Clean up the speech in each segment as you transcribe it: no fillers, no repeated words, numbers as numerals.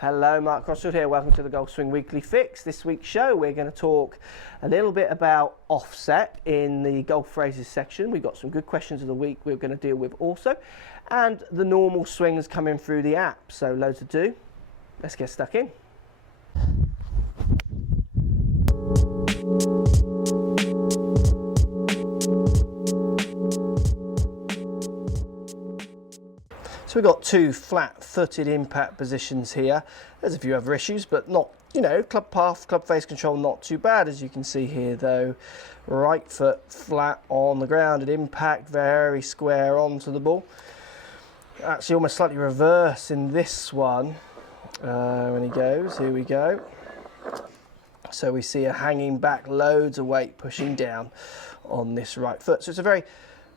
Hello, Mark Crossfield here. Welcome to the Golf Swing Weekly Fix. This week's show, we're going to talk a little bit about offset in the golf phrases section. We've got some good questions of the week we're going to deal with also, and the normal swings coming through the app. So loads to do. Let's get stuck in. So we've got two flat-footed impact positions here. There's a few other issues, but not, club path, club face control, not too bad. As you can see here though, right foot flat on the ground at impact, very square onto the ball. Actually almost slightly reverse in this one when he goes, here we go. So we see a hanging back, loads of weight pushing down on this right foot. So it's a very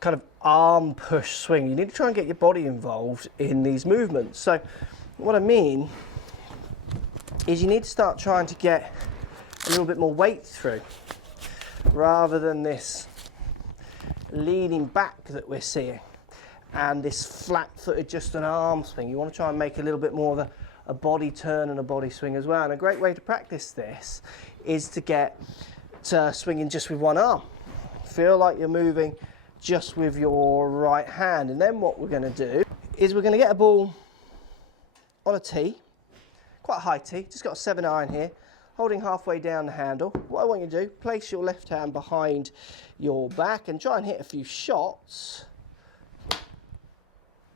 kind of arm push swing. You need to try and get your body involved in these movements. So what I mean is you need to start trying to get a little bit more weight through rather than this leaning back that we're seeing and this flat-footed just an arm swing. You want to try and make a little bit more of a body turn and a body swing as well. And a great way to practice this is to get to swinging just with one arm. Feel like you're moving just with your right hand. And then what we're going to do is we're going to get a ball on a tee, quite a high tee, just got a 7-iron here, holding halfway down the handle. What I want you to do, place your left hand behind your back and try and hit a few shots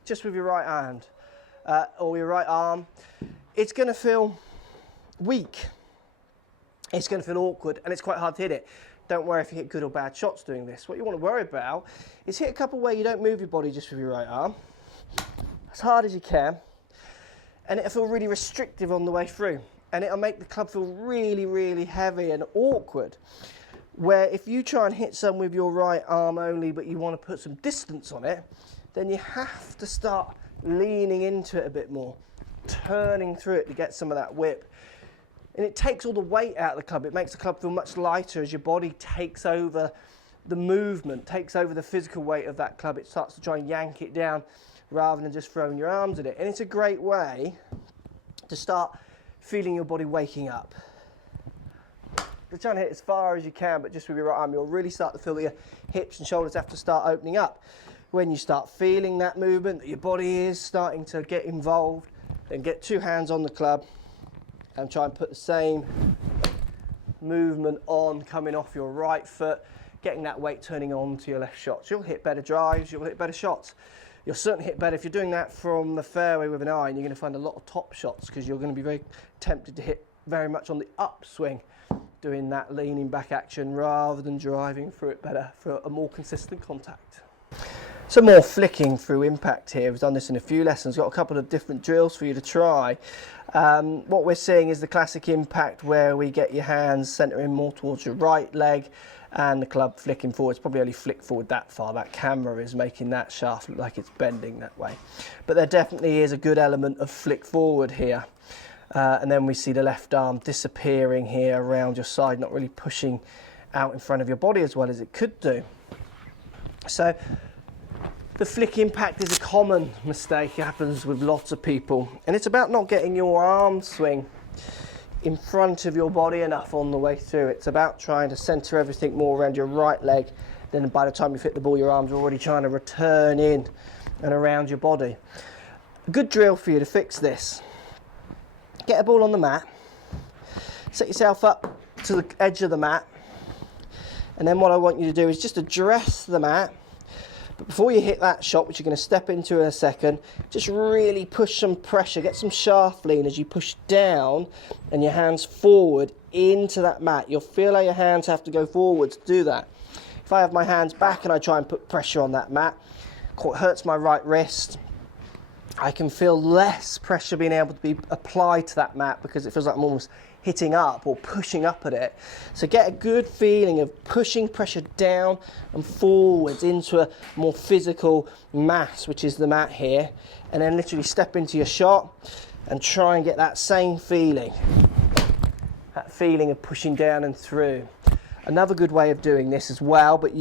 just with your right hand or your right arm. It's going to feel weak, it's going to feel awkward, and it's quite hard to hit it. Don't worry if you hit good or bad shots doing this. What you want to worry about is hit a couple where you don't move your body just with your right arm, as hard as you can, and it'll feel really restrictive on the way through, and it'll make the club feel really, really heavy and awkward. Where if you try and hit some with your right arm only, but you want to put some distance on it, then you have to start leaning into it a bit more, turning through it to get some of that whip. And it takes all the weight out of the club. It makes the club feel much lighter as your body takes over the movement, takes over the physical weight of that club. It starts to try and yank it down rather than just throwing your arms at it. And it's a great way to start feeling your body waking up. You're trying to hit as far as you can, but just with your right arm, you'll really start to feel that your hips and shoulders have to start opening up. When you start feeling that movement, that your body is starting to get involved, then get two hands on the club and try and put the same movement on, coming off your right foot, getting that weight turning on to your left shots. You'll hit better drives, you'll hit better shots. You'll certainly hit better. If you're doing that from the fairway with an iron, you're going to find a lot of top shots because you're going to be very tempted to hit very much on the upswing, doing that leaning back action rather than driving through it better for a more consistent contact. Some more flicking through impact here. We've done this in a few lessons, got a couple of different drills for you to try. What we're seeing is the classic impact where we get your hands centering more towards your right leg and the club flicking forward. It's probably only flicked forward that far. That camera is making that shaft look like it's bending that way. But there definitely is a good element of flick forward here. And then we see the left arm disappearing here around your side, not really pushing out in front of your body as well as it could do. So the flick impact is a common mistake. It happens with lots of people. And it's about not getting your arm swing in front of your body enough on the way through. It's about trying to center everything more around your right leg. Then by the time you hit the ball, your arms are already trying to return in and around your body. A good drill for you to fix this. Get a ball on the mat. Set yourself up to the edge of the mat. And then what I want you to do is just address the mat. But before you hit that shot, which you're going to step into in a second, just really push some pressure, get some shaft lean as you push down and your hands forward into that mat. You'll feel how your hands have to go forward to do that. If I have my hands back and I try and put pressure on that mat, it hurts my right wrist. I can feel less pressure being able to be applied to that mat because it feels like I'm almost hitting up or pushing up at it. So get a good feeling of pushing pressure down and forwards into a more physical mass, which is the mat here, and then literally step into your shot and try and get that same feeling, that feeling of pushing down and through. Another good way of doing this as well, but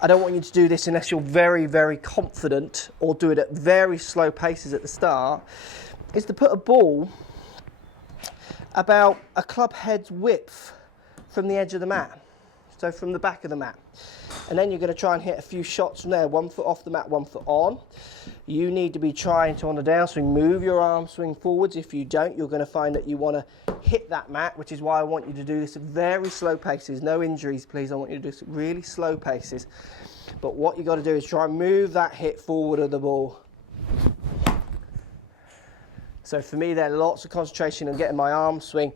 I don't want you to do this unless you're very, very confident or do it at very slow paces at the start, is to put a ball about a club head's width from the edge of the mat, so from the back of the mat. And then you're going to try and hit a few shots from there, 1 foot off the mat, 1 foot on. You need to be trying to, on the downswing, move your arm swing forwards. If you don't, you're going to find that you want to hit that mat, which is why I want you to do this at very slow paces. No injuries, please. I want you to do this at really slow paces. But what you've got to do is try and move that hit forward of the ball. So for me, there's lots of concentration on getting my arm swing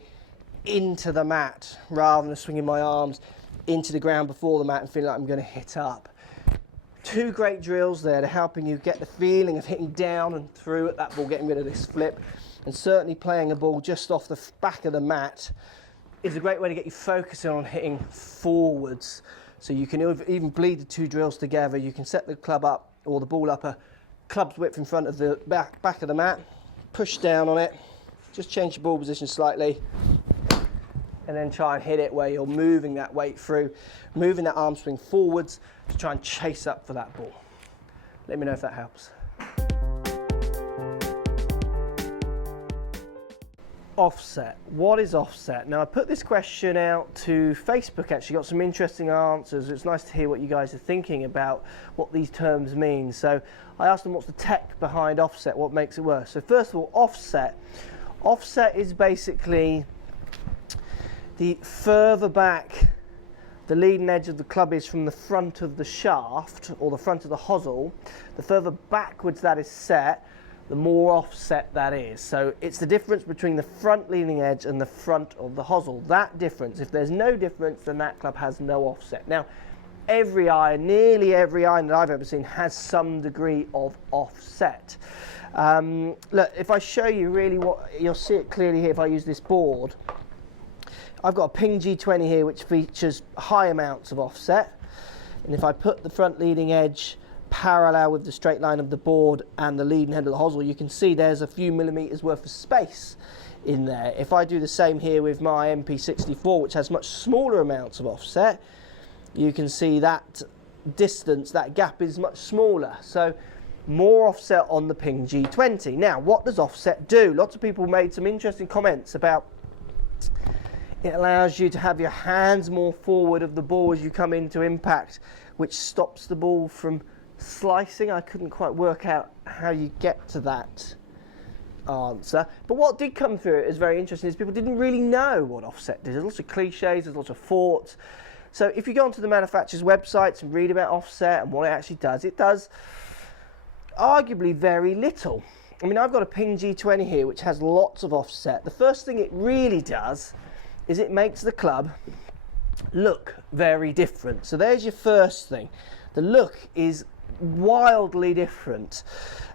into the mat rather than swinging my arms into the ground before the mat and feeling like I'm going to hit up. 2 great drills there to helping you get the feeling of hitting down and through at that ball, getting rid of this flip, and certainly playing a ball just off the back of the mat is a great way to get you focusing on hitting forwards. So you can even bleed the 2 drills together. You can set the club up or the ball up a club's width in front of the back of the mat, push down on it, just change your ball position slightly, and then try and hit it where you're moving that weight through, moving that arm swing forwards to try and chase up for that ball. Let me know if that helps. Offset. What is offset? Now, I put this question out to Facebook, actually got some interesting answers. It's nice to hear what you guys are thinking about what these terms mean. So I asked them what's the tech behind offset, what makes it work. So first of all, offset. Offset is basically the further back the leading edge of the club is from the front of the shaft or the front of the hosel, the further backwards that is set, the more offset that is. So it's the difference between the front leading edge and the front of the hosel. That difference, if there's no difference, then that club has no offset. Now, every iron, nearly every iron that I've ever seen has some degree of offset. Look, if I show you really what, you'll see it clearly here if I use this board. I've got a Ping G20 here which features high amounts of offset, and if I put the front leading edge parallel with the straight line of the board and the leading head of the hosel, you can see there's a few millimeters worth of space in there. If I do the same here with my MP64, which has much smaller amounts of offset, you can see that distance, that gap is much smaller. So more offset on the Ping G20. Now, what does offset do? Lots of people made some interesting comments about it allows you to have your hands more forward of the ball as you come into impact, which stops the ball from slicing. I couldn't quite work out how you get to that answer. But what did come through it is very interesting is people didn't really know what offset did. There's lots of cliches, there's lots of thoughts. So if you go onto the manufacturer's websites and read about offset and what it actually does, it does arguably very little. I mean, I've got a Ping G20 here which has lots of offset. The first thing it really does is it makes the club look very different. So there's your first thing. The look is wildly different,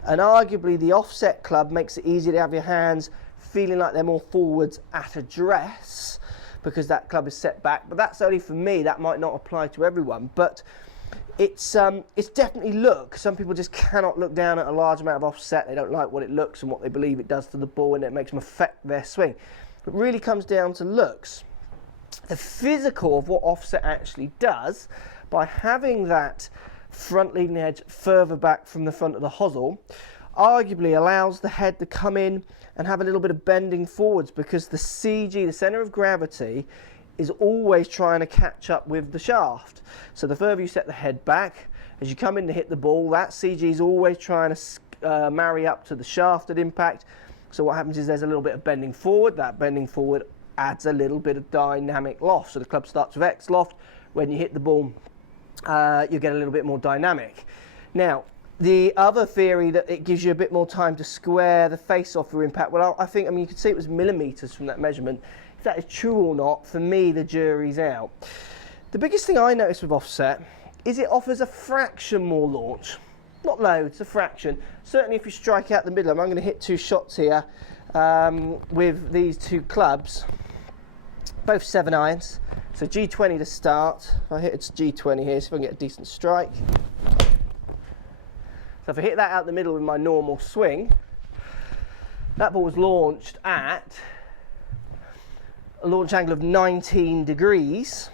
and arguably the offset club makes it easier to have your hands feeling like they're more forwards at address because that club is set back. But that's only for me, that might not apply to everyone, but it's definitely look. Some people just cannot look down at a large amount of offset. They don't like what it looks and what they believe it does to the ball, and it makes them affect their swing. It really comes down to looks. The physical of what offset actually does, by having that front leading edge further back from the front of the hosel, arguably allows the head to come in and have a little bit of bending forwards, because the CG, the centre of gravity, is always trying to catch up with the shaft. So the further you set the head back, as you come in to hit the ball, that CG is always trying to marry up to the shaft at impact. So what happens is there's a little bit of bending forward. That bending forward adds a little bit of dynamic loft. So the club starts with X loft. When you hit the ball, you get a little bit more dynamic. Now, the other theory that it gives you a bit more time to square the face off your impact, well, I think, you could see it was millimetres from that measurement. If that is true or not, for me, the jury's out. The biggest thing I noticed with offset is it offers a fraction more launch. Not loads, a fraction. Certainly if you strike out the middle, I'm going to hit 2 shots here with these 2 clubs, both 7 irons. So G20 to start. If I hit it's G20 here, see if I can get a decent strike. So if I hit that out the middle with my normal swing, that ball was launched at a launch angle of 19 degrees.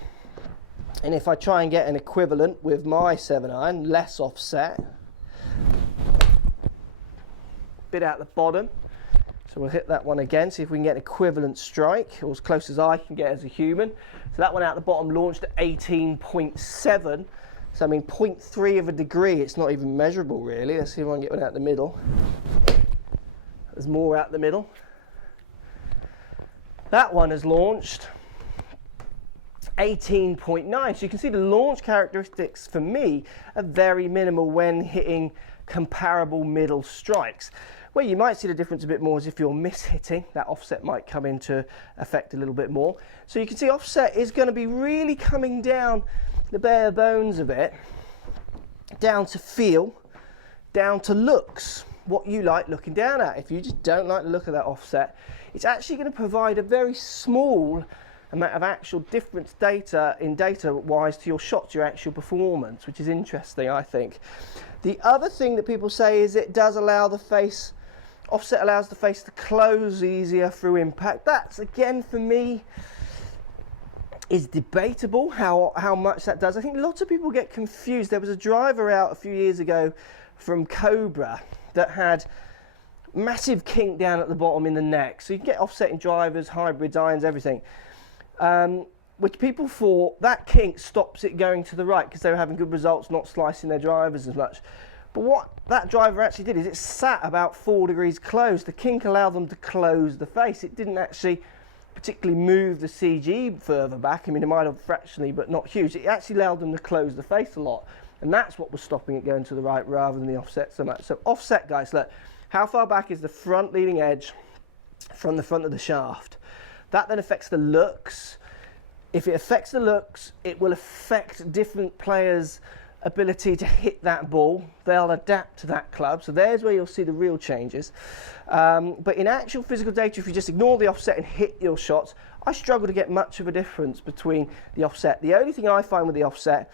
And if I try and get an equivalent with my 7 iron, less offset, bit out the bottom. So So we'll hit that one again, see if we can get an equivalent strike, or as close as I can get as a human. So that one out the bottom launched at 18.7. So I mean 0.3 of a degree, it's not even measurable really. Let's see if I can get one out the middle. There's more out the middle. That one has launched 18.9. So you can see the launch characteristics for me are very minimal when hitting comparable middle strikes. Where you might see the difference a bit more is if you're mishitting, that offset might come into effect a little bit more. So you can see offset is going to be really coming down the bare bones of it, down to feel, down to looks, what you like looking down at. If you just don't like the look of that offset, it's actually going to provide a very small amount of actual difference data-wise to your shots, your actual performance, which is interesting, I think. The other thing that people say is it does allow the face, offset allows the face to close easier through impact. That's, again, for me, is debatable how much that does. I think lots of people get confused. There was a driver out a few years ago from Cobra that had massive kink down at the bottom in the neck. So you can get offsetting drivers, hybrids, irons, everything. Which people thought that kink stops it going to the right because they were having good results, not slicing their drivers as much. But what that driver actually did is it sat about 4 degrees closed. The kink allowed them to close the face. It didn't actually particularly move the CG further back. I mean, it might have fractionally, but not huge. It actually allowed them to close the face a lot. And that's what was stopping it going to the right rather than the offset so much. So offset, guys, look, how far back is the front leading edge from the front of the shaft? That then affects the looks. If it affects the looks, it will affect different players' ability to hit that ball. They'll adapt to that club. So there's where you'll see the real changes. But in actual physical data, if you just ignore the offset and hit your shots, I struggle to get much of a difference between the offset. The only thing I find with the offset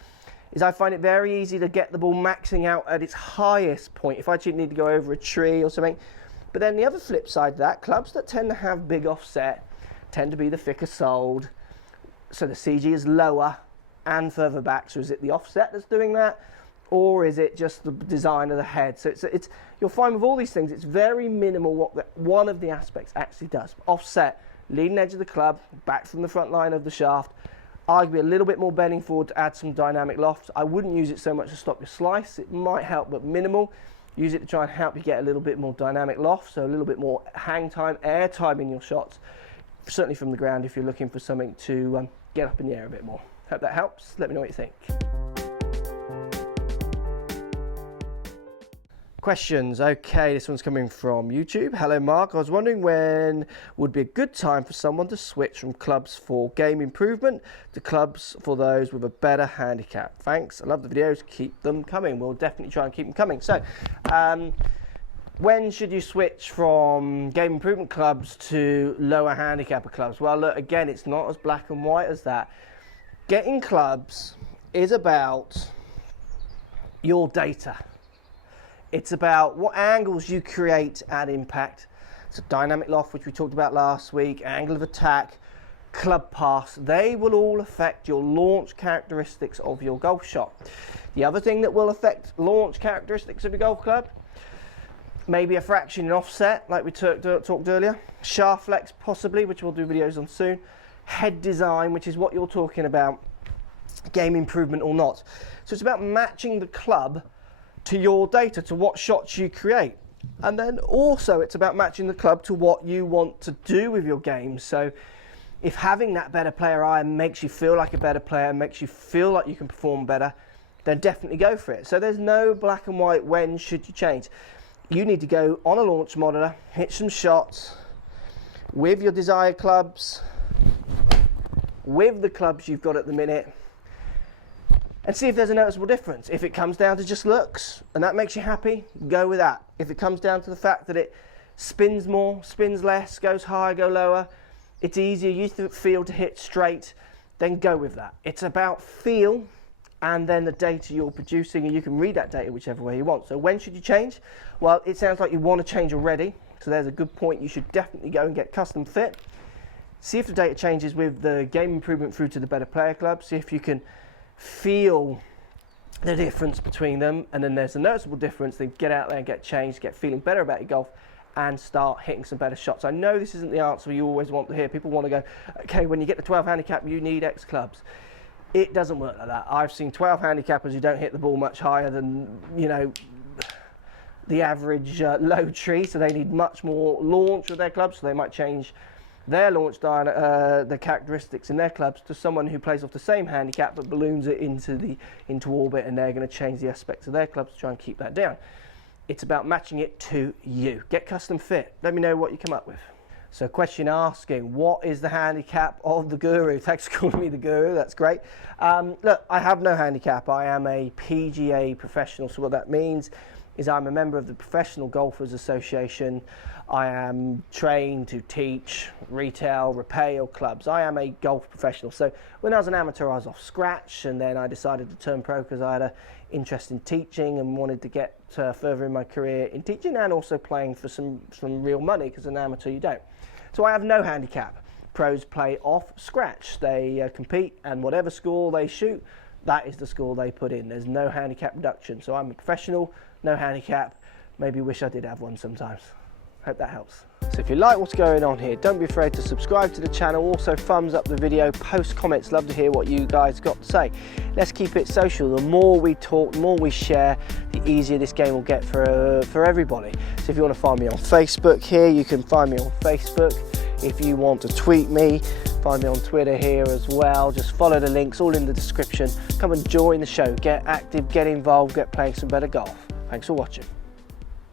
is I find it very easy to get the ball maxing out at its highest point if I actually need to go over a tree or something. But then the other flip side of that, clubs that tend to have big offset tend to be the thicker soled, so the CG is lower and further back. So is it the offset that's doing that, or is it just the design of the head? So it's you'll find with all these things, it's very minimal what one of the aspects actually does. Offset, leading edge of the club, back from the front line of the shaft, arguably a little bit more bending forward to add some dynamic loft. I wouldn't use it so much to stop your slice. It might help, but minimal. Use it to try and help you get a little bit more dynamic loft, so a little bit more hang time, air time in your shots. Certainly from the ground if you're looking for something to get up in the air a bit more. Hope that helps. Let me know what you think. Questions. Okay, this one's coming from YouTube. Hello Mark, I was wondering when would be a good time for someone to switch from clubs for game improvement to clubs for those with a better handicap. Thanks, I love the videos, keep them coming. We'll definitely try and keep them coming. So, when should you switch from game improvement clubs to lower handicapper clubs? Well, look, again, it's not as black and white as that. Getting clubs is about your data. It's about what angles you create at impact. So dynamic loft, which we talked about last week, angle of attack, club pass, they will all affect your launch characteristics of your golf shot. The other thing that will affect launch characteristics of your golf club, maybe a fraction in offset, like we talked earlier. Shaft flex, possibly, which we'll do videos on soon. Head design, which is what you're talking about, game improvement or not. So it's about matching the club to your data, to what shots you create. And then also it's about matching the club to what you want to do with your game. So if having that better player eye makes you feel like a better player, makes you feel like you can perform better, then definitely go for it. So there's no black and white when should you change. You need to go on a launch monitor, hit some shots with your desired clubs, with the clubs you've got at the minute, and see if there's a noticeable difference. If it comes down to just looks and that makes you happy, go with that. If it comes down to the fact that it spins more, spins less, goes higher, go lower, it's easier, you feel to hit straight, then go with that. It's about feel and then the data you're producing, and you can read that data whichever way you want. So when should you change? Well, it sounds like you want to change already, so there's a good point. You should definitely go and get custom fit. See if the data changes with the game improvement through to the better player club. See if you can feel the difference between them, and then there's a noticeable difference. Then get out there and get changed, get feeling better about your golf, and start hitting some better shots. I know this isn't the answer you always want to hear. People want to go, okay, when you get the 12 handicap, you need X clubs. It doesn't work like that. I've seen 12 handicappers who don't hit the ball much higher than, you know, the average low tree, so they need much more launch with their clubs, so they might change their launch the characteristics in their clubs to someone who plays off the same handicap but balloons it into orbit, and they're going to change the aspects of their clubs to try and keep that down. It's about matching it to you. Get custom fit. Let me know what you come up with. So question asking, what is the handicap of the guru? Thanks for calling me the guru, that's great. Look, I have no handicap. I am a PGA professional, so what that means is I'm a member of the Professional Golfers Association. I am trained to teach retail, repair clubs. I am a golf professional. So when I was an amateur, I was off scratch, and then I decided to turn pro because I had an interest in teaching and wanted to get further in my career in teaching and also playing for some real money, because as an amateur you don't. So I have no handicap. Pros play off scratch. They compete, and whatever score they shoot, that is the score they put in. There's no handicap reduction. So I'm a professional, no handicap. Maybe wish I did have one sometimes. Hope that helps. So if you like what's going on here, don't be afraid to subscribe to the channel. Also thumbs up the video, post comments. Love to hear what you guys got to say. Let's keep it social. The more we talk, the more we share, the easier this game will get for everybody. So if you want to find me on Facebook here, you can find me on Facebook. If you want to tweet me, find me on Twitter here as well. Just follow the links, all in the description. Come and join the show. Get active, get involved, get playing some better golf. Thanks for watching.